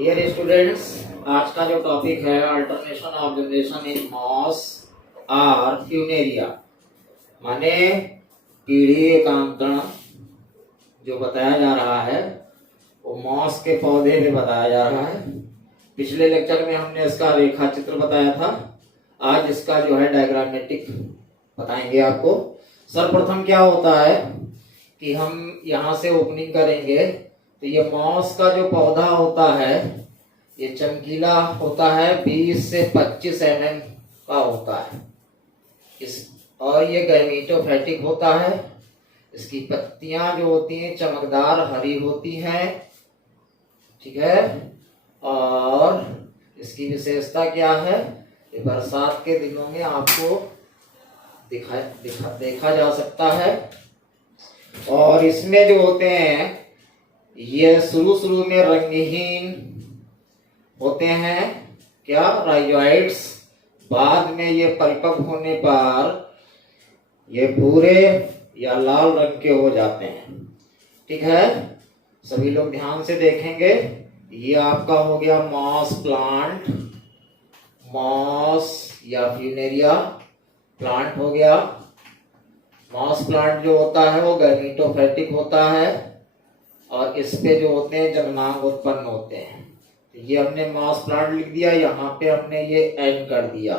Dear students, आज का जो टॉपिक है alternation of generation in moss or Funaria, माने पीढ़ी एकांतरण जो बताया जा रहा है वो मॉस के पौधे में बताया जा रहा है। पिछले लेक्चर में हमने इसका रेखा चित्र बताया था, आज इसका जो है डायग्रामेटिक बताएंगे आपको। सर्वप्रथम क्या होता है कि हम यहाँ से ओपनिंग करेंगे तो ये मॉस का जो पौधा होता है ये चमकीला होता है, 20 से 25 mm का होता है और ये गैमेटोफैटिक होता है। इसकी पत्तियां जो होती हैं चमकदार हरी होती हैं, ठीक है। और इसकी विशेषता क्या है, ये बरसात के दिनों में आपको देखा जा सकता है। और इसमें जो होते हैं ये शुरू में रंगहीन होते हैं, क्या, राइजोइड्स। बाद में ये परिपक्व होने पर ये भूरे या लाल रंग के हो जाते हैं, ठीक है। सभी लोग ध्यान से देखेंगे। ये आपका हो गया मॉस प्लांट, मॉस या फ्यूनेरिया प्लांट हो गया। मॉस प्लांट जो होता है वो गैमेटोफैटिक होता है और इस पे जो होते हैं जननांग उत्पन्न होते हैं। तो ये हमने मॉस प्लांट लिख दिया, यहाँ पे हमने ये एन कर दिया,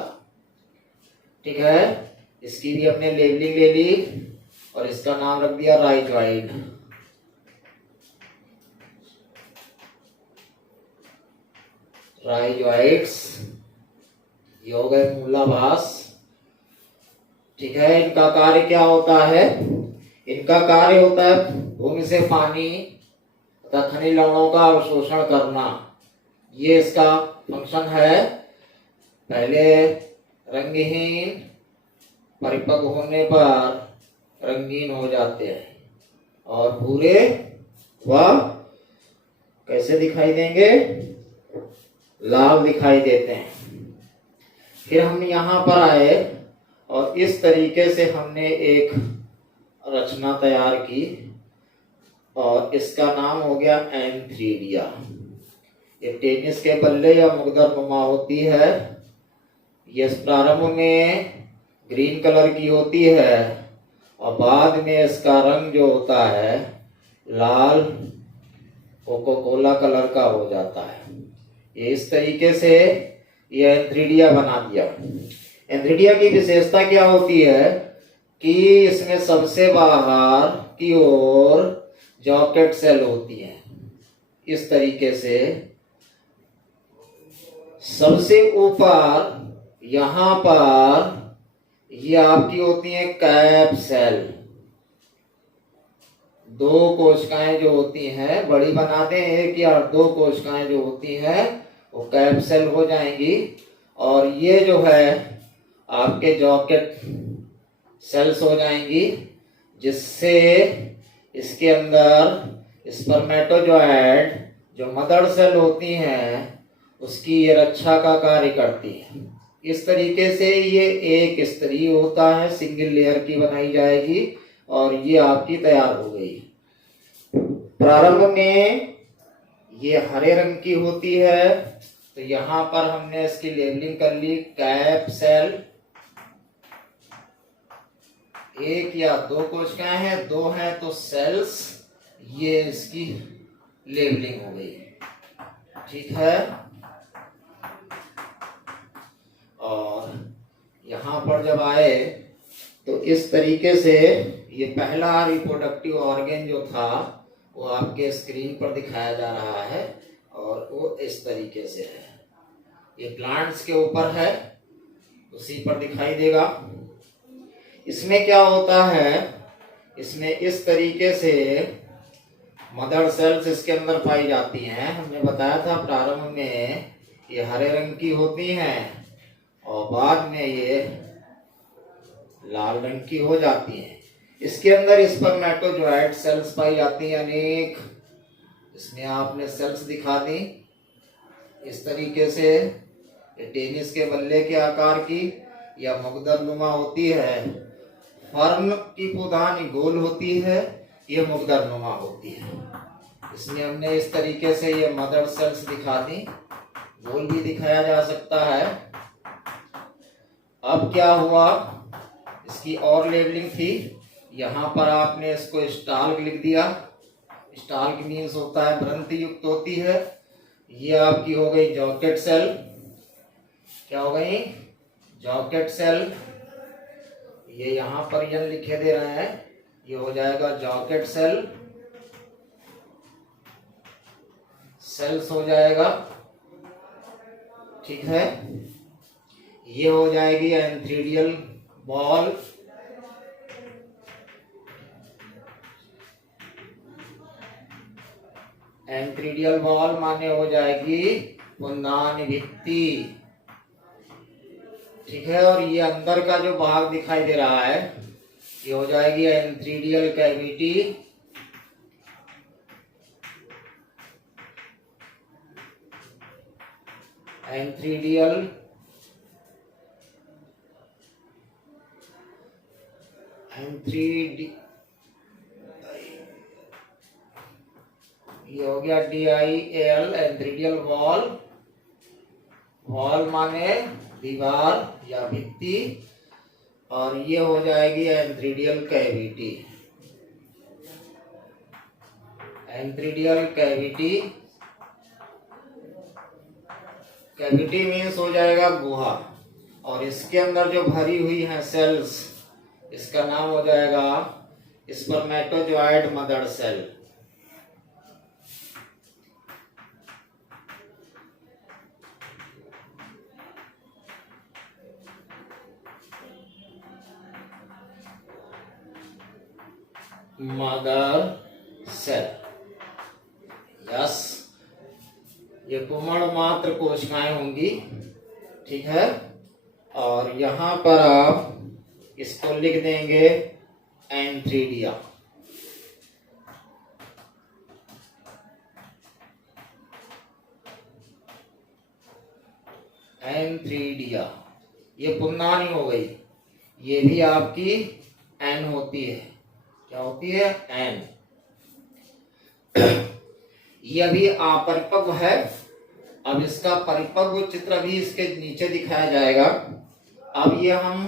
ठीक है। इसकी भी हमने लेबलिंग ले ली और इसका नाम रख दिया राइजोइड। राइजोइड्स ये हो गए मूलाभास, ठीक है। इनका कार्य क्या होता है, इनका कार्य होता है भूमि से पानी तथा खनिज लवणों का अवशोषण करना, ये इसका फंक्शन है। पहले रंगहीन, परिपक्व होने पर रंगीन हो जाते हैं और भूरे व कैसे दिखाई देंगे, लाल दिखाई देते हैं। फिर हम यहाँ पर आए और इस तरीके से हमने एक रचना तैयार की और इसका नाम हो गया एंथ्रीडिया। ये टेनिस के बल्ले या मुगदर नुमा होती है। ये प्रारंभ में ग्रीन कलर की होती है और बाद में इसका रंग जो होता है लाल कोको कोला कलर का हो जाता है। ये इस तरीके से ये एंथ्रीडिया बना दिया। एंथ्रीडिया की विशेषता क्या होती है कि इसमें सबसे बाहर की ओर जॉकेट सेल होती है। इस तरीके से सबसे ऊपर यहाँ पर ये आपकी होती है कैप सेल। दो कोशिकाएं जो होती हैं बड़ी बनाते हैं, एक या दो कोशिकाएं जो होती हैं वो कैप सेल हो जाएंगी और ये जो है आपके जॉकेट सेल्स हो जाएंगी, जिससे इसके अंदर स्पर्मेटोजोएड जो मदर सेल होती हैं उसकी ये रक्षा का कार्य करती है। इस तरीके से ये एक स्त्री होता है, सिंगल लेयर की बनाई जाएगी और ये आपकी तैयार हो गई। प्रारंभ में ये हरे रंग की होती है, तो यहाँ पर हमने इसकी लेबलिंग कर ली कैप सेल। एक या दो कोशिकाएं हैं, दो हैं तो सेल्स, ये इसकी लेबलिंग हो गई, ठीक है। और यहाँ पर जब आए तो इस तरीके से ये पहला रिप्रोडक्टिव ऑर्गन जो था वो आपके स्क्रीन पर दिखाया जा रहा है और वो इस तरीके से है। ये प्लांट्स के ऊपर है, उसी पर दिखाई देगा। इसमें क्या होता है, इसमें इस तरीके से मदर सेल्स इसके अंदर पाई जाती हैं। हमने बताया था प्रारंभ में ये हरे रंग की होती हैं और बाद में ये लाल रंग की हो जाती हैं। इसके अंदर स्पर्मेटोजोएड सेल्स पाई जाती हैं अनेक। इसमें आपने सेल्स दिखा दी इस तरीके से। ये टेनिस के बल्ले के आकार की या मुगदर नुमा होती है। फर्न की पुदानी गोल होती है, ये मुगदर नुमा होती है, इसमें हमने इस तरीके से ये मदर सेल्स दिखा दी, गोल भी दिखाया जा सकता है। अब क्या हुआ, इसकी और लेबलिंग थी, यहाँ पर आपने इसको स्टाल्क लिख दिया। स्टाल्क मीन्स होता है ग्रंथि युक्त होती है। ये आपकी हो गई जॉकेट सेल। क्या हो गई, जॉकेट सेल। ये यहाँ पर यन लिखे दे रहे हैं, ये हो जाएगा जॉकेट सेल, सेल्स हो जाएगा, ठीक है। ये हो जाएगी एंथ्रीडियल बॉल, एंथ्रीडियल बॉल माने हो जाएगी पुंदानी भित्ति, ठीक है। और ये अंदर का जो भाग दिखाई दे रहा है ये हो जाएगी एंथ्रीडियल कैविटी, एंथ्रीडियल ये हो गया DIAL एंथ्रीडियल वॉल। वॉल माने दीवार या भित्ति, और ये हो जाएगी antheridial cavity, antheridial cavity. Cavity means हो जाएगा गुहा, और इसके अंदर जो भरी हुई है सेल्स, इसका नाम हो जाएगा spermatozoid mother cell. Mother cell, yes. ये कोमल मात्र कोशिकाएं होंगी, ठीक है। और यहाँ पर आप इसको लिख देंगे एंथ्रीडिया, एंथ्रीडिया। ये पुंदानी हो गई, ये भी आपकी एन होती है। क्या होती है, एन। ये अभी अपरिपक्व है। अब इसका परिपक्व चित्र भी इसके नीचे दिखाया जाएगा। अब ये हम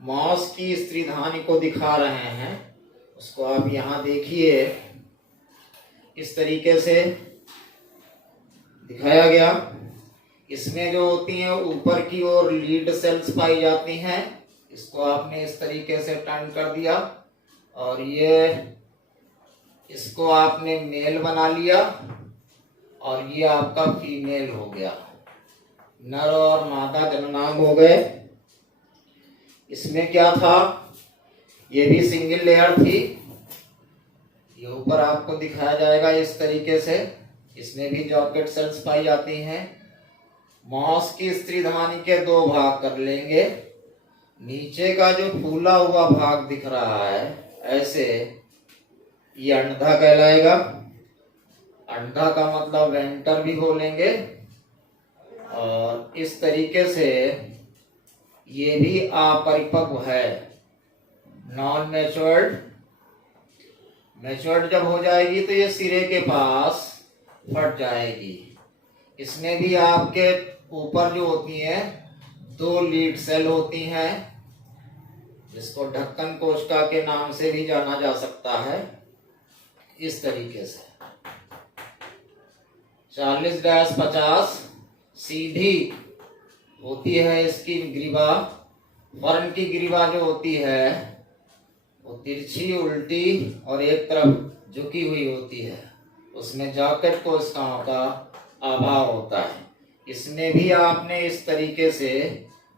मॉस की स्त्रीधानी को दिखा रहे हैं, उसको आप यहाँ देखिए, इस तरीके से दिखाया गया। इसमें जो होती हैं ऊपर की ओर लीड सेल्स पाई जाती हैं, इसको आपने इस तरीके से टर्न कर दिया, और ये इसको आपने मेल बना लिया, और ये आपका फीमेल हो गया। नर और मादा जननांग हो गए। इसमें क्या था, ये भी सिंगल लेयर थी। ये ऊपर आपको दिखाया जाएगा इस तरीके से। इसमें भी जॉकेट सेल्स पाई जाती हैं। मॉस की स्त्रीधानी के दो भाग कर लेंगे। नीचे का जो फूला हुआ भाग दिख रहा है ऐसे, ये अंडा कहलाएगा। अंडा का मतलब वेंटर भी बोलेंगे। और इस तरीके से ये भी अपरिपक्व है, नॉन मैच्योर्ड। मैच्योर्ड जब हो जाएगी तो ये सिरे के पास फट जाएगी। इसमें भी आपके ऊपर जो होती हैं दो लीड सेल होती हैं, जिसको ढक्कन कोशिका के नाम से भी जाना जा सकता है। इस तरीके से 40-50 सीधी होती है इसकी ग्रीवा। फर्न की ग्रीवा जो होती है वो तिरछी, उल्टी और एक तरफ झुकी हुई होती है। उसमें जॉकेट कोशिकाओं का अभाव होता है। इसमें भी आपने इस तरीके से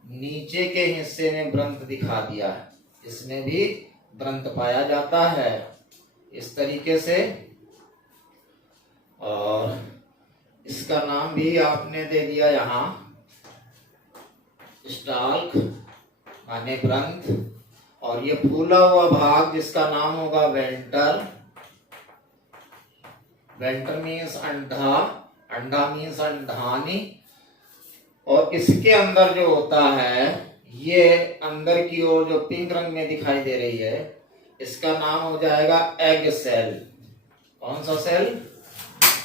नीचे के हिस्से में व्रंत दिखा दिया है। इसमें भी व्रंत पाया जाता है इस तरीके से। और इसका नाम भी आपने दे दिया यहाँ स्टाल्क माने व्रंत। और ये फूला हुआ भाग जिसका नाम होगा वेंटर। वेंटर मीन्स अंडा, अंडा मीन्स अंडानी। और इसके अंदर जो होता है, ये अंदर की ओर जो पिंक रंग में दिखाई दे रही है, इसका नाम हो जाएगा एग सेल। कौन सा cell?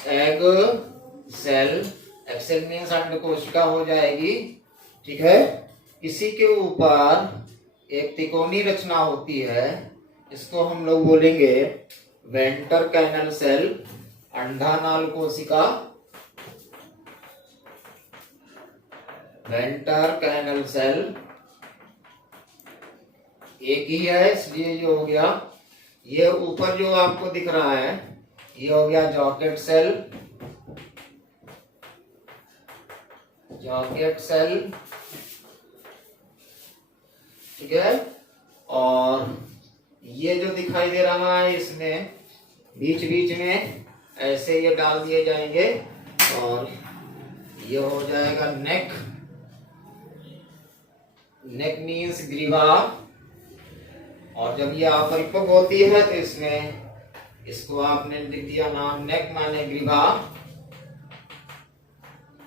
Egg cell. Egg cell means अंड कोशिका हो जाएगी। ठीक है, इसी के ऊपर एक त्रिकोणीय रचना होती है, इसको हम लोग बोलेंगे वेंटर कैनल सेल, अंडानाल कोशिका। वेंटर कैनल सेल एक ही है, इसलिए ये हो गया। ये ऊपर जो आपको दिख रहा है ये हो गया जॉकेट सेल। जॉकेट सेल, ठीक है। और ये जो दिखाई दे रहा है इसमें बीच बीच में ऐसे ये डाल दिए जाएंगे और ये हो जाएगा नेक। नेक मीन्स ग्रीवा। और जब ये अपरिपक्व होती है तो इसमें इसको आपने लिख दिया नाम नेक माने ग्रीवा।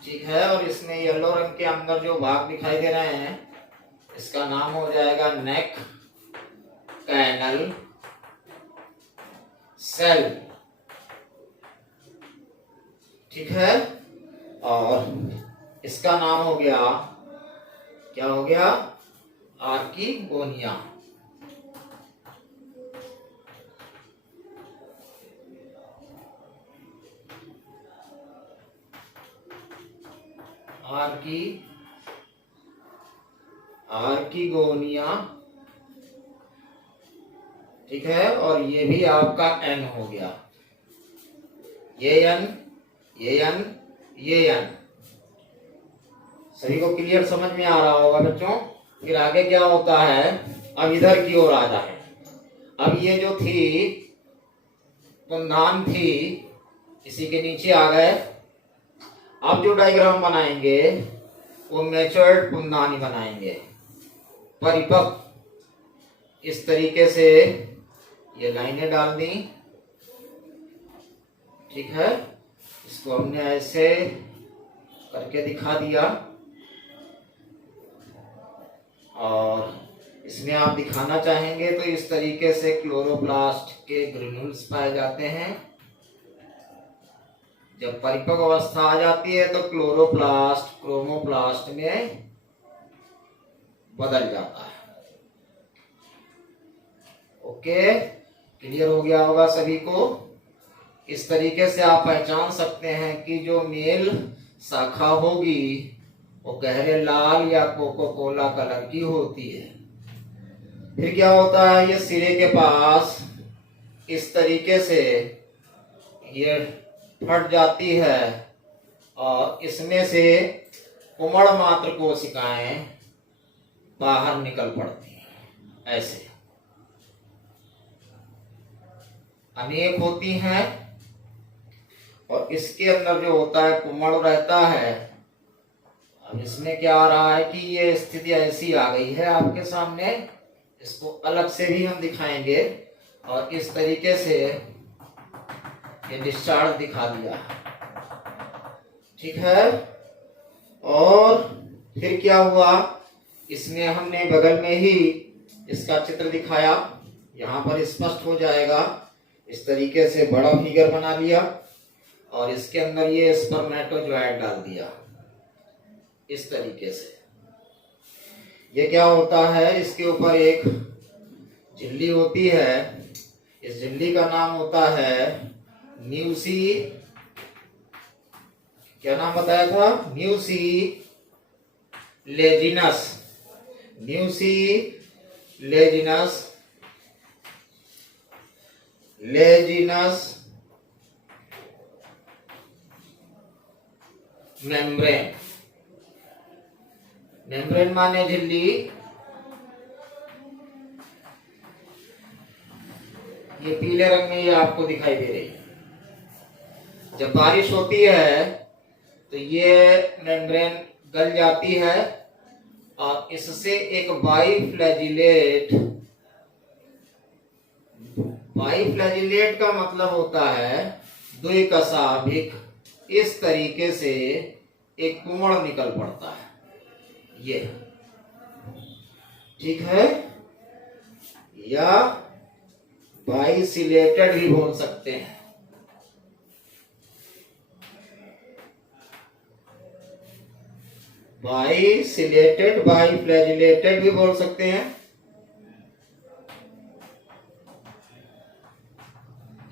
ठीक है, और इसमें येलो रंग के अंदर जो भाग दिखाई दे रहे हैं इसका नाम हो जाएगा नेक कैनल सेल। ठीक है, और इसका नाम हो गया, क्या हो गया? आर्कीगोनिया। आर्कीगोनिया। ठीक है, और ये भी आपका एन हो गया। ये एन, ये एन, ये एन। सभी को क्लियर समझ में आ रहा होगा बच्चों। फिर आगे क्या होता है, अब इधर की ओर आ जाए। अब ये जो थी पुंधान थी, इसी के नीचे आ गए। अब जो डायग्राम बनाएंगे वो मैच्योर्ड पुंधानी बनाएंगे, परिपक्व। इस तरीके से ये लाइनें डाल दी। ठीक है, इसको हमने ऐसे करके दिखा दिया। और इसमें आप दिखाना चाहेंगे तो इस तरीके से क्लोरोप्लास्ट के ग्रेन्यूल्स पाए जाते हैं। जब परिपक्व अवस्था आ जाती है तो क्लोरोप्लास्ट क्रोमोप्लास्ट में बदल जाता है। ओके, क्लियर हो गया होगा सभी को। इस तरीके से आप पहचान सकते हैं कि जो मेल शाखा होगी वो गहरे लाल या कोको कोला कलर की होती है। फिर क्या होता है, ये सिरे के पास इस तरीके से ये फट जाती है और इसमें से कुमड़ मात्र कोशिकाएं बाहर निकल पड़ती हैं। ऐसे अनेक होती हैं और इसके अंदर जो होता है कुमड़ रहता है। अब इसमें क्या आ रहा है कि ये स्थिति ऐसी आ गई है आपके सामने, इसको अलग से भी हम दिखाएंगे। और इस तरीके से ये डिस्चार्ज दिखा दिया, ठीक है। और फिर क्या हुआ, इसमें हमने बगल में ही इसका चित्र दिखाया, यहाँ पर स्पष्ट हो जाएगा। इस तरीके से बड़ा फिगर बना लिया और इसके अंदर ये स्पर्मेटोजोइड डाल दिया इस तरीके से। ये क्या होता है, इसके ऊपर एक झिल्ली होती है। इस झिल्ली का नाम होता है म्यूसी, क्या नाम बताया था, म्यूसी लेजिनस। म्यूसी लेजिनस, लेजिनस मेम्ब्रेन। मेम्ब्रेन माने झिल्ली। ये पीले रंग में ये आपको दिखाई दे रही है। जब बारिश होती है तो ये मेम्ब्रेन गल जाती है और इससे एक बाईफ्लैजिलेट का मतलब होता है द्विकशाभिक। इस तरीके से एक कुमड़ निकल पड़ता है ये, ठीक है। या बाइसिलेटेड भी बोल सकते हैं, बाइसिलेटेड, बाइफ्लैजिलेटेड भी बोल सकते हैं।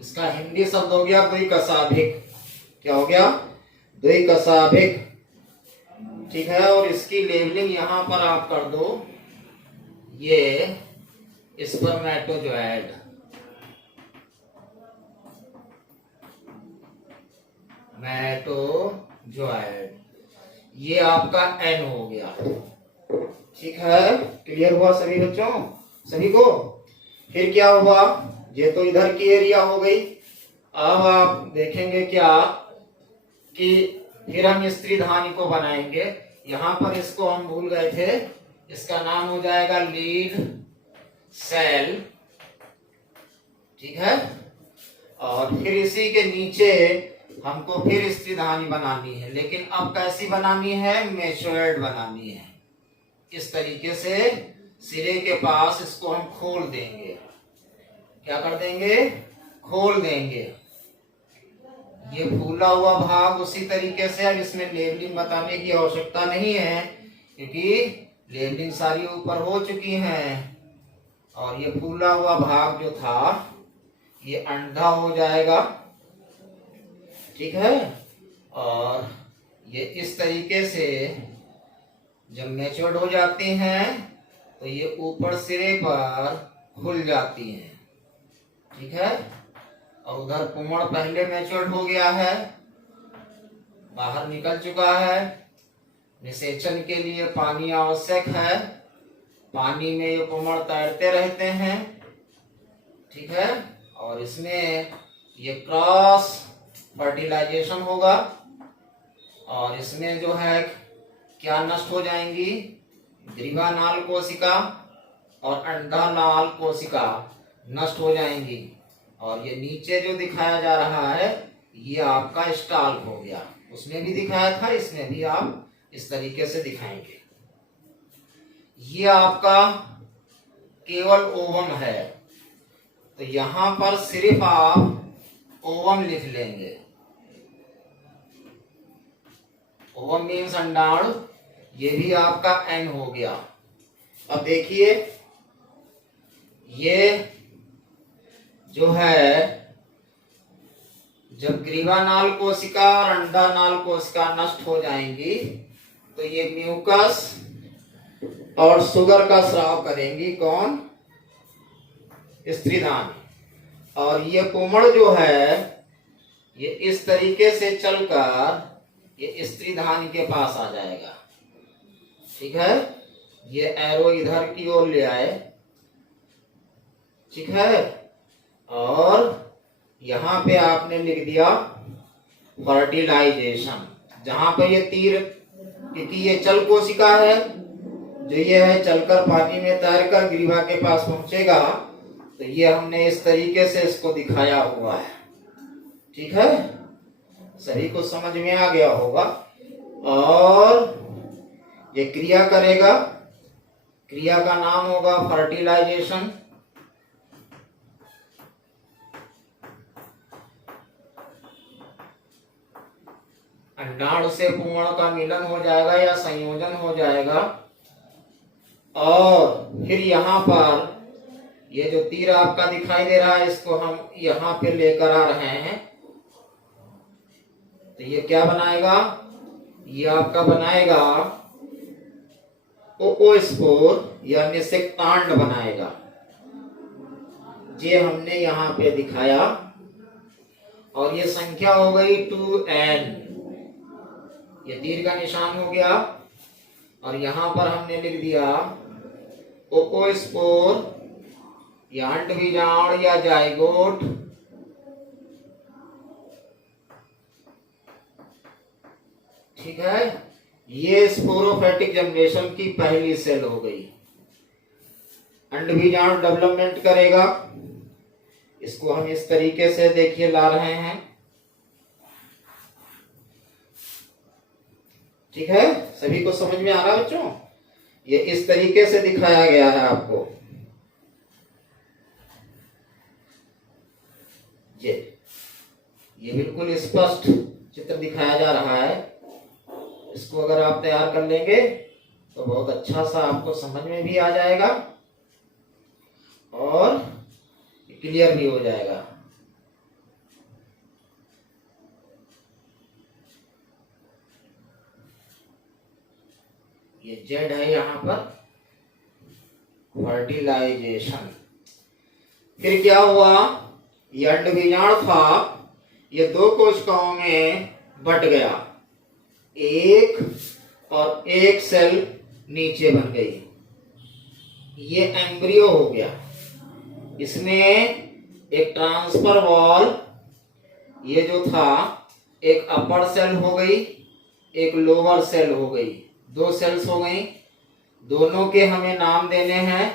इसका हिंदी शब्द हो गया द्विकशाभिक। क्या हो गया? द्विकशाभिक। ठीक है, और इसकी लेबलिंग यहां पर आप कर दो, ये स्पर्मेटोजोएड, मैटोजोएड, ये आपका एन हो गया। ठीक है, क्लियर हुआ सभी बच्चों, सभी को? फिर क्या हुआ? ये तो इधर की एरिया हो गई। अब आप देखेंगे क्या कि फिर हम स्त्रीधानी को बनाएंगे। यहां पर इसको हम भूल गए थे, इसका नाम हो जाएगा लीड सेल। ठीक है, और फिर इसी के नीचे हमको फिर स्त्रीधानी बनानी है, लेकिन अब कैसी बनानी है? मैच्योर्ड बनानी है। इस तरीके से सिरे के पास इसको हम खोल देंगे। क्या कर देंगे? खोल देंगे। ये फूला हुआ भाग उसी तरीके से, अब इसमें लेबलिंग बताने की आवश्यकता नहीं है, क्योंकि लेबलिंग सारी ऊपर हो चुकी हैं। और ये फूला हुआ भाग जो था ये अंडा हो जाएगा। ठीक है, और ये इस तरीके से जब मैच्योर्ड हो जाती हैं तो ये ऊपर सिरे पर खुल जाती हैं। ठीक है, और उधर पुमड़ पहले मैच्योर्ड हो गया है, बाहर निकल चुका है। निषेचन के लिए पानी आवश्यक है, पानी में ये पुमड़ तैरते रहते हैं। ठीक है, और इसमें ये क्रॉस फर्टिलाइजेशन होगा, और इसमें जो है क्या नष्ट हो जाएंगी? ग्रीवानाल कोशिका और अंडानाल कोशिका नष्ट हो जाएंगी। और ये नीचे जो दिखाया जा रहा है ये आपका स्टाल हो गया। उसमें भी दिखाया था, इसमें भी आप इस तरीके से दिखाएंगे। ये आपका केवल ओवम है, तो यहां पर सिर्फ आप ओवम लिख लेंगे। ओवम मीन्स अंडाणु, ये भी आपका एन हो गया। अब देखिए, ये जो है जब ग्रीवानाल कोशिका और अंडानाल कोशिका नष्ट हो जाएंगी तो ये म्यूकस और शुगर का स्राव करेंगी। कौन? स्त्रीधानी। और ये पुमड़ जो है ये इस तरीके से चलकर ये स्त्रीधानी के पास आ जाएगा। ठीक है, ये एरो इधर की ओर ले आए। ठीक है, और यहां पे आपने लिख दिया फर्टिलाइजेशन। जहां पे ये तीर, क्योंकि ये चल कोशिका है, जो ये है चलकर पानी में तैरकर ग्रीवा के पास पहुंचेगा, तो ये हमने इस तरीके से इसको दिखाया हुआ है। ठीक है, सभी को समझ में आ गया होगा। और ये क्रिया करेगा, क्रिया का नाम होगा फर्टिलाइजेशन। अंडाणु से पुमड़ का मिलन हो जाएगा या संयोजन हो जाएगा, और फिर यहाँ पर ये जो तीर आपका दिखाई दे रहा है इसको हम यहाँ पे लेकर आ रहे हैं, तो ये क्या बनाएगा? ये आपका बनाएगा ओओस्पोर या निषेक्तांड बनाएगा। ये हमने यहाँ पे दिखाया, और ये संख्या हो गई 2n। ये तीर का निशान हो गया, और यहां पर हमने लिख दिया ओओस्पोर या अंडबीजाणु या जाइगोट। ठीक है, ये स्पोरोफाइटिक जनरेशन की पहली सेल हो गई। अंडबीजाणु डेवलपमेंट करेगा, इसको हम इस तरीके से देखिए ला रहे हैं। ठीक है, सभी को समझ में आ रहा है बच्चों? ये इस तरीके से दिखाया गया है आपको। ये बिल्कुल स्पष्ट चित्र दिखाया जा रहा है। इसको अगर आप तैयार कर लेंगे तो बहुत अच्छा सा आपको समझ में भी आ जाएगा और क्लियर भी हो जाएगा। ये जेड है यहाँ पर फर्टिलाइजेशन। फिर क्या हुआ, ये अंडबीजाणु था, ये दो कोशिकाओं में बट गया, एक और एक सेल नीचे बन गई, ये एम्ब्रियो हो गया। इसमें एक ट्रांसफर वॉल, ये जो था एक अपर सेल हो गई, एक लोअर सेल हो गई, दो सेल्स हो गई। दोनों के हमें नाम देने हैं,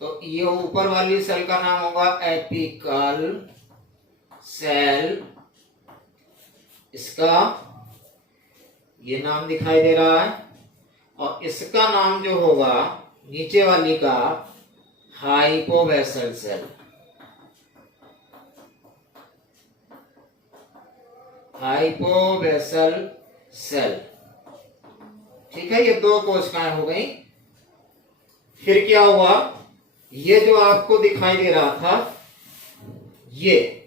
तो ये ऊपर वाली सेल का नाम होगा एपिकल सेल, इसका ये नाम दिखाई दे रहा है, और इसका नाम जो होगा नीचे वाली का हाइपोवेसल सेल। हाइपोवेसल सेल, ठीक है, ये दो कोशिकाएं हो गई। फिर क्या हुआ, ये जो आपको दिखाई दे रहा था, ये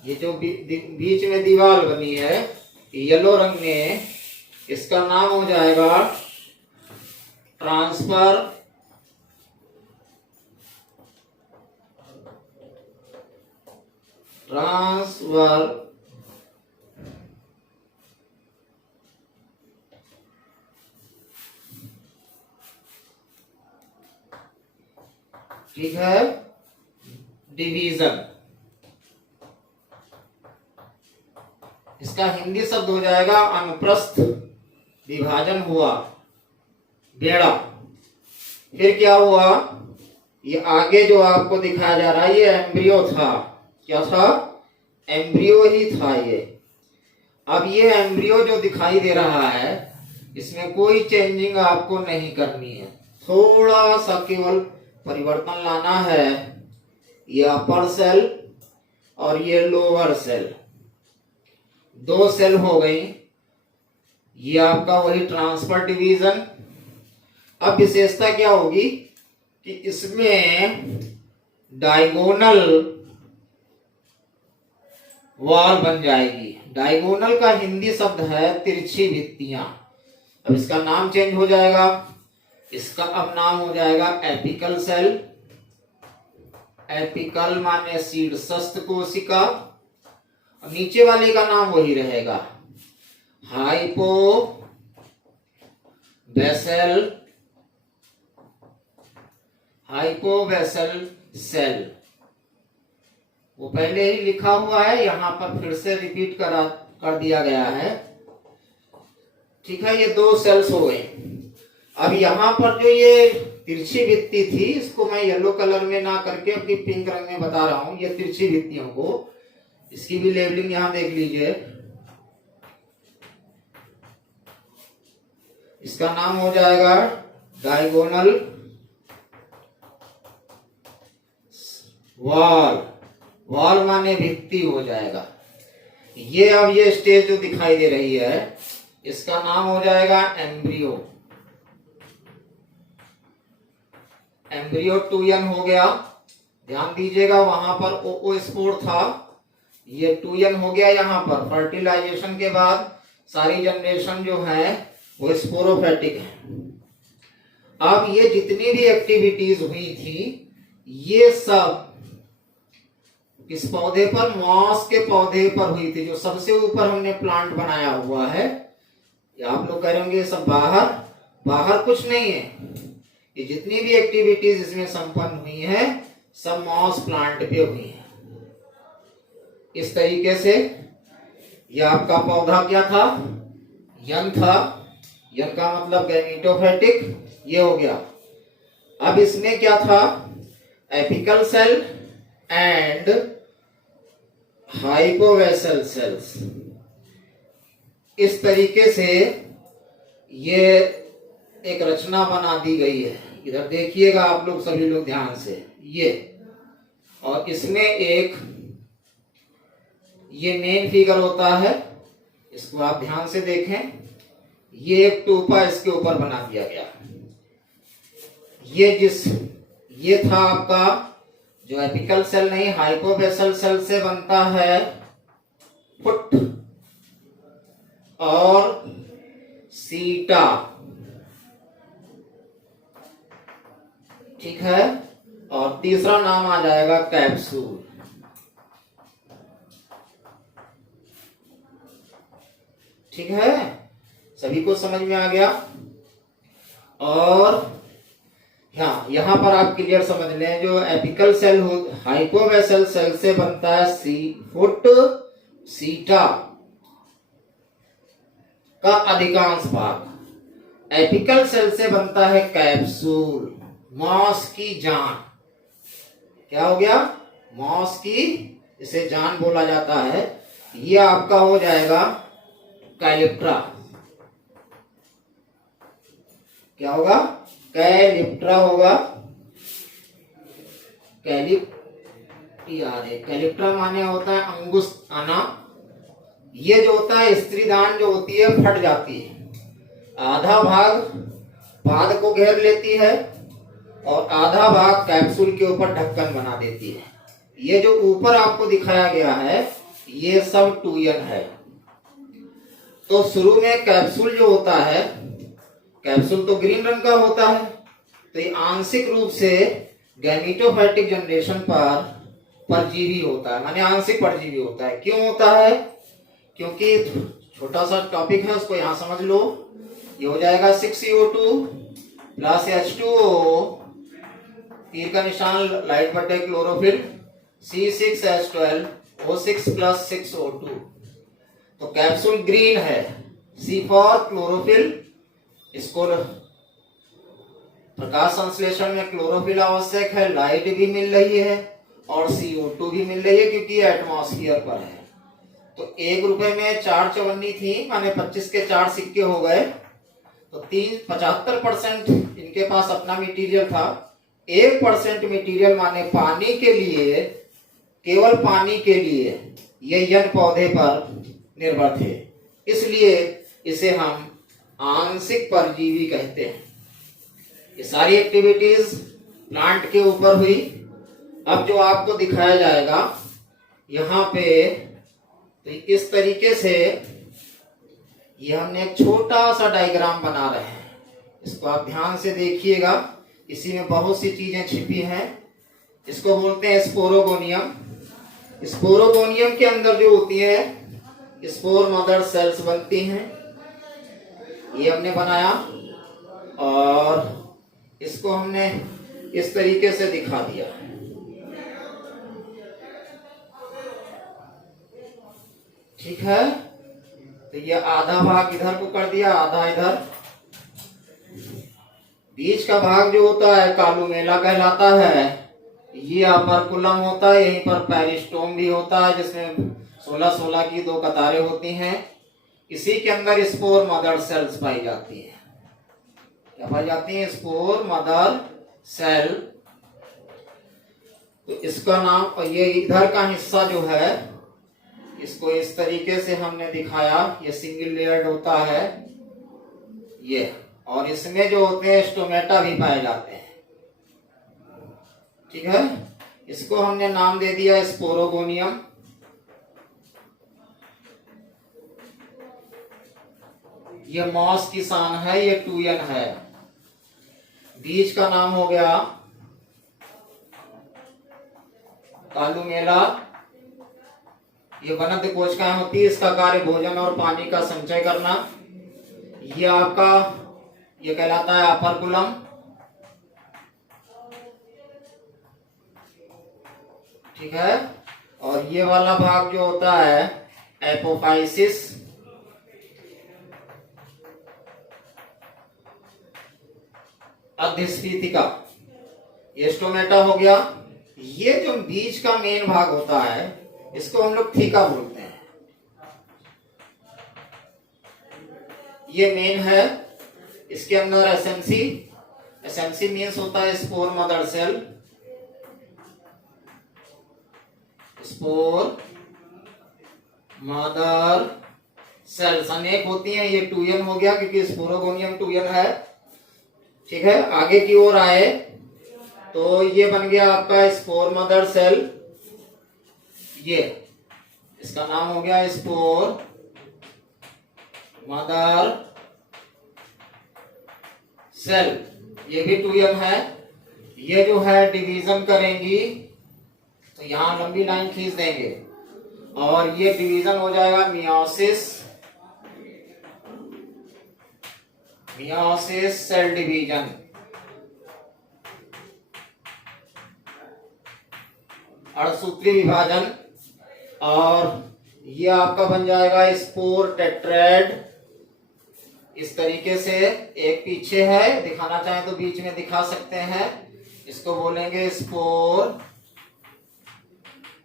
जो बीच में दीवार बनी है येलो रंग में, इसका नाम हो जाएगा ट्रांसफर ठीक है, डिवीजन। इसका हिंदी शब्द हो जाएगा अनुप्रस्थ विभाजन हुआ, बेड़ा। फिर क्या हुआ, ये आगे जो आपको दिखाया जा रहा है ये एम्ब्रियो था। क्या था, एम्ब्रियो ही था ये। अब ये एम्ब्रियो जो दिखाई दे रहा है, इसमें कोई चेंजिंग आपको नहीं करनी है, थोड़ा सा केवल परिवर्तन लाना है। ये अपर सेल और ये लोअर सेल, दो सेल हो गई, ये आपका वही ट्रांसफर डिवीजन। अब विशेषता क्या होगी कि इसमें डायगोनल वॉल बन जाएगी। डायगोनल का हिंदी शब्द है तिरछी भित्तियां। अब इसका नाम चेंज हो जाएगा, इसका अब नाम हो जाएगा एपिकल सेल। एपिकल माने शीर्षस्थ कोशिका, और नीचे वाले का नाम वही रहेगा हाइपोवेसल सेल। वो पहले ही लिखा हुआ है, यहां पर फिर से रिपीट कर दिया गया है। ठीक है, ये दो सेल्स हो गए। अब यहां पर जो ये तिरछी भित्ति थी, इसको मैं येलो कलर में ना करके अपनी पिंक रंग में बता रहा हूं। ये तिरछी भित्तियों को, इसकी भी लेबलिंग यहां देख लीजिए। इसका नाम हो जाएगा डायगोनल वॉल। वॉल माने भित्ति हो जाएगा। ये अब ये स्टेज जो दिखाई दे रही है, इसका नाम हो जाएगा एम्ब्रियो। एम्ब्रियो 2n हो गया। ध्यान दीजिएगा, वहां पर ओ स्पोर था, ये 2n हो गया। यहाँ पर फर्टिलाइजेशन के बाद सारी जनरेशन जो है वो स्पोरोफेटिक है। अब ये जितनी भी एक्टिविटीज हुई थी, ये सब किस पौधे पर, मॉस के पौधे पर हुई थी, जो सबसे ऊपर हमने प्लांट बनाया हुआ है। आप लोग कह रहे होंगे सब बाहर कुछ नहीं है। ये जितनी भी एक्टिविटीज इसमें संपन्न हुई है, सब मॉस प्लांट पे हुई है। इस तरीके से ये आपका पौधा क्या था, यंग था। यंग का मतलब गैमेटोफाइटिक, ये हो गया। अब इसमें क्या था, एपिकल सेल एंड हाइपोवेसल सेल्स। इस तरीके से ये एक रचना बना दी गई है। इधर देखिएगा आप लोग, सभी लोग ध्यान से, ये और इसमें एक ये मेन फिगर होता है, इसको आप ध्यान से देखें। ये एक टोपा इसके ऊपर बना दिया गया। ये था आपका जो एपिकल सेल नहीं हाइपोबेसल सेल से बनता है फुट और सीटा, ठीक है। और तीसरा नाम आ जाएगा कैप्सूल। ठीक है, सभी को समझ में आ गया। और हाँ, यहां पर आप क्लियर समझ लें, जो एपिकल सेल हाइपोवेसल सेल से बनता है फुट सीटा का अधिकांश भाग, एपिकल सेल से बनता है कैप्सूल, मॉस की जान। क्या हो गया? मॉस की, इसे जान बोला जाता है। ये आपका हो जाएगा कैलिप्ट्रा। क्या होगा? कैलिप्ट्रा होगा। कैलिप्ट्रा माने होता है अंगुष्ठाना। ये जो होता है स्त्रीदान जो होती है फट जाती है, आधा भाग पाद को घेर लेती है और आधा भाग कैप्सूल के ऊपर ढक्कन बना देती है। ये जो ऊपर आपको दिखाया गया है ये सब टूयन है। तो शुरू में कैप्सूल जो होता है, कैप्सूल तो ग्रीन रंग का होता है, तो ये आंशिक रूप से गैमेटोफाइटिक जनरेशन पर परजीवी होता है, माने आंशिक परजीवी होता है। क्यों होता है? क्योंकि छोटा सा टॉपिक है, उसको यहां समझ लो। ये हो जाएगा 6CO2 प्लस H2O, तीर का निशान लाइट बटे chlorophyll, C6H12 O6 plus 6O2। तो कैप्सूल ग्रीन है, C फॉर क्लोरोफिल। इसको प्रकाश संश्लेषण में क्लोरोफिल आवश्यक है, लाइट भी मिल रही है और CO2 भी मिल रही है क्योंकि ये एटमॉस्फेयर पर है। तो 1 रुपए में 4 चवन्नी थी, माने 25 के 4 सिक्के हो गए। तो 75% इनके पास अपना मटेरियल था। 1% मटेरियल माने पानी के लिए, केवल पानी के लिए ये यन पौधे पर निर्भर थे, इसलिए इसे हम आंशिक परजीवी कहते हैं। ये सारी एक्टिविटीज प्लांट के ऊपर हुई। अब जो आपको दिखाया जाएगा यहाँ पे, तो इस तरीके से ये हमने एक छोटा सा डायग्राम बना रहे हैं, इसको आप ध्यान से देखिएगा। इसी में बहुत सी चीजें छिपी हैं। इसको बोलते हैं स्पोरोगोनियम। स्पोरोगोनियम के अंदर जो होती है स्पोर मदर सेल्स बनती हैं, ये हमने बनाया और इसको हमने इस तरीके से दिखा दिया। ठीक है, तो ये आधा भाग इधर को कर दिया, आधा इधर। बीच का भाग जो होता है कालुमेला कहलाता है। ये अपरकुलम होता है, यहीं पर पेरिस्टोम भी होता है जिसमें 16-16 की 2 कतारें होती हैं। इसी के अंदर स्पोर मदर सेल्स पाई जाती है। क्या पाई जाती है? Spore mother cell. तो इसका नाम, और ये इधर का हिस्सा जो है इसको इस तरीके से हमने दिखाया। ये सिंगल लेयर्ड होता है ये, और इसमें जो होते हैं स्टोमेटा भी पाए जाते हैं। ठीक है, इसको हमने नाम दे दिया स्पोरोगोनियम। ये मॉस की सान है, ये टूयन है। बीज का नाम हो गया कालुमेला। ये वनद कोशिकाएं होती है, इसका कार्य भोजन और पानी का संचय करना। ये आपका ये कहलाता है अपरकुलम। ठीक है, और ये वाला भाग जो होता है एपोफाइसिस। अधिस्फीतिका, ये स्टोमेटा हो गया। ये जो बीज का मेन भाग होता है इसको हम लोग थीका बोलते हैं। ये मेन है, इसके अंदर एसएमसी। एसएमसी मीन्स होता है spore mother cell. Spore mother cells अनेक होती हैं, ये 2n हो गया क्योंकि स्पोरोगोनियम 2n है। ठीक है, आगे की ओर आए तो ये बन गया आपका स्पोर मदर सेल, ये इसका नाम हो गया स्पोर मदर सेल, ये भी 2n है। ये जो है डिवीजन करेंगी तो यहां लंबी लाइन खींच देंगे और ये डिवीजन हो जाएगा मियोसिस, मियोसिस सेल डिवीजन। अड़सूत्री विभाजन, और ये आपका बन जाएगा स्पोर टेट्राएड। इस तरीके से एक पीछे है, दिखाना चाहें तो बीच में दिखा सकते हैं, इसको बोलेंगे स्पोर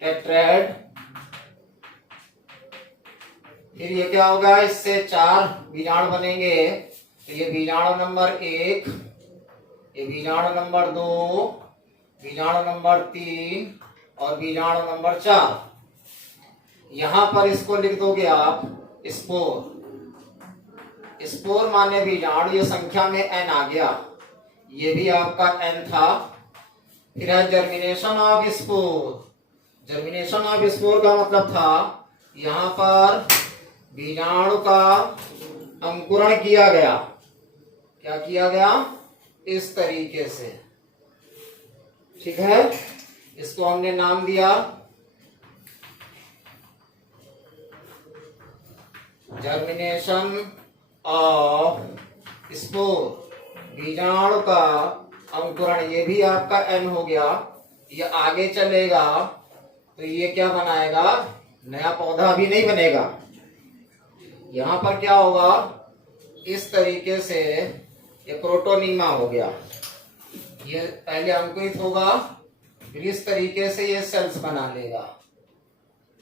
टेट्राएड। फिर ये क्या होगा, इससे 4 बीजाणु बनेंगे, तो ये बीजाणु नंबर 1, ये बीजाणु नंबर 2, बीजाणु नंबर 3 और बीजाणु नंबर 4। यहां पर इसको लिख दोगे आप स्पोर, स्पोर माने बीजाणु, ये संख्या में n आ गया, ये भी आपका n था। फिर है germination of spore, germination of spore का मतलब था यहां पर बीजाणु का अंकुरण किया गया। क्या किया गया, इस तरीके से। ठीक है, इसको हमने नाम दिया जर्मिनेशन ऑफ स्पोर, बीजाणु का अंकुरण, ये भी आपका n हो गया। ये आगे चलेगा तो ये क्या बनाएगा, नया पौधा भी नहीं बनेगा। यहां पर क्या होगा, इस तरीके से ये प्रोटोनीमा हो गया, ये पहले अंकुरित होगा फिर इस तरीके से ये सेल्स बना लेगा।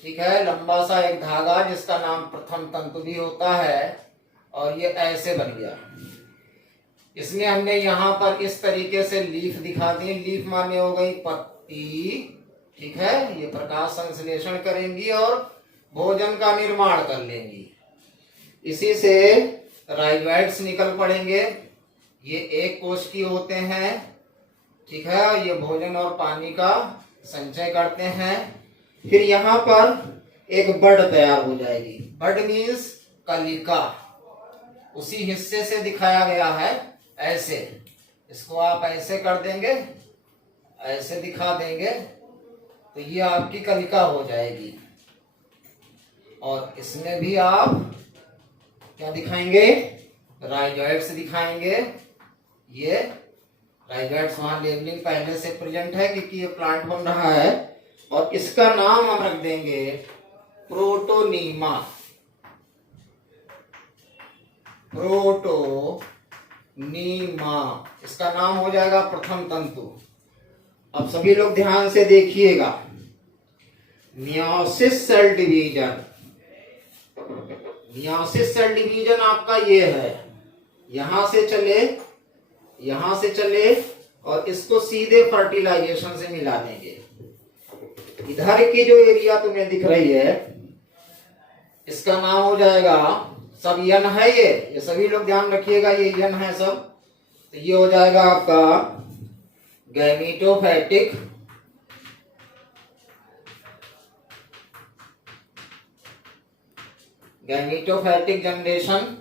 ठीक है, लंबा सा एक धागा जिसका नाम प्रथम तंतु भी होता है, और ये ऐसे बन गया। इसमें हमने यहाँ पर इस तरीके से लीफ दिखा दी, लीफ माने हो गई पत्ती। ठीक है, ये प्रकाश संश्लेषण करेंगी और भोजन का निर्माण कर लेंगी। इसी से राइजोइड्स निकल पड़ेंगे, ये एक कोश की होते हैं। ठीक है, ये भोजन और पानी का संचय करते हैं। फिर यहाँ पर एक बड तैयार हो जाएगी, बड मीन्स कलिका, उसी हिस्से से दिखाया गया है ऐसे। इसको आप ऐसे कर देंगे, ऐसे दिखा देंगे तो ये आपकी कलिका हो जाएगी। और इसमें भी आप क्या दिखाएंगे, राइजोइड्स दिखाएंगे। ये राइजोइड्स वहां लेबलिंग पहले से प्रेजेंट है क्योंकि ये प्लांट बन रहा है, और इसका नाम हम रख देंगे प्रोटोनीमा, प्रोटोनीमा, इसका नाम हो जाएगा प्रथम तंतु। अब सभी लोग ध्यान से देखिएगा, meiosis cell division, meiosis cell division आपका ये है, यहां से चले, यहां से चले और इसको सीधे फर्टिलाइजेशन से मिला देंगे। इधर की जो एरिया तुम्हें दिख रही है इसका नाम हो जाएगा, सब यन है, ये सभी लोग ध्यान रखिएगा, ये यन है सब। तो ये हो जाएगा आपका गैमीटोफैटिक, गैमीटोफैटिक जनरेशन।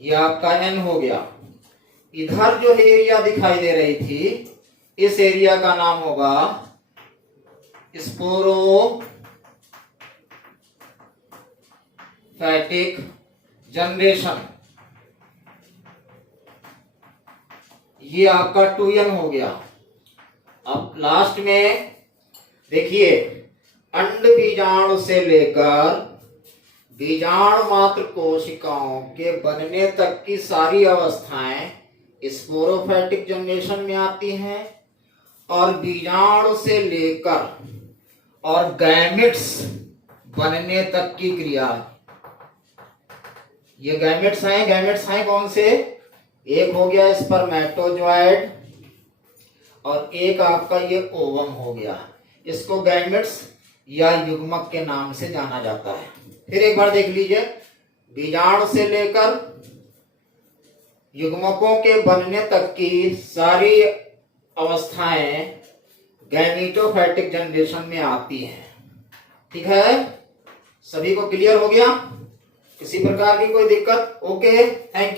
ये आपका एन हो गया। इधर जो एरिया दिखाई दे रही थी, इस एरिया का नाम होगा स्पोरोफैटिक जनरेशन। ये आपका 2n हो गया। अब लास्ट में देखिए, अंड बीजाणु से लेकर बीजाणु मात्र कोशिकाओं के बनने तक की सारी अवस्थाएं स्पोरोफैटिक जनरेशन में आती हैं, और बीजाणु से लेकर और गैमेट्स बनने तक की क्रिया, ये गैमेट्स हैं कौन से, एक हो गया स्पर्मेटोजोइड और एक आपका ये ओवम हो गया। इसको गैमेट्स या युग्मक के नाम से जाना जाता है। फिर एक बार देख लीजिए, बीजाणु से लेकर युग्मकों के बनने तक की सारी अवस्थाएं गैमीटोफैटिक जनरेशन में आती हैं। ठीक है, सभी को क्लियर हो गया? किसी प्रकार की कोई दिक्कत? Okay, thank you.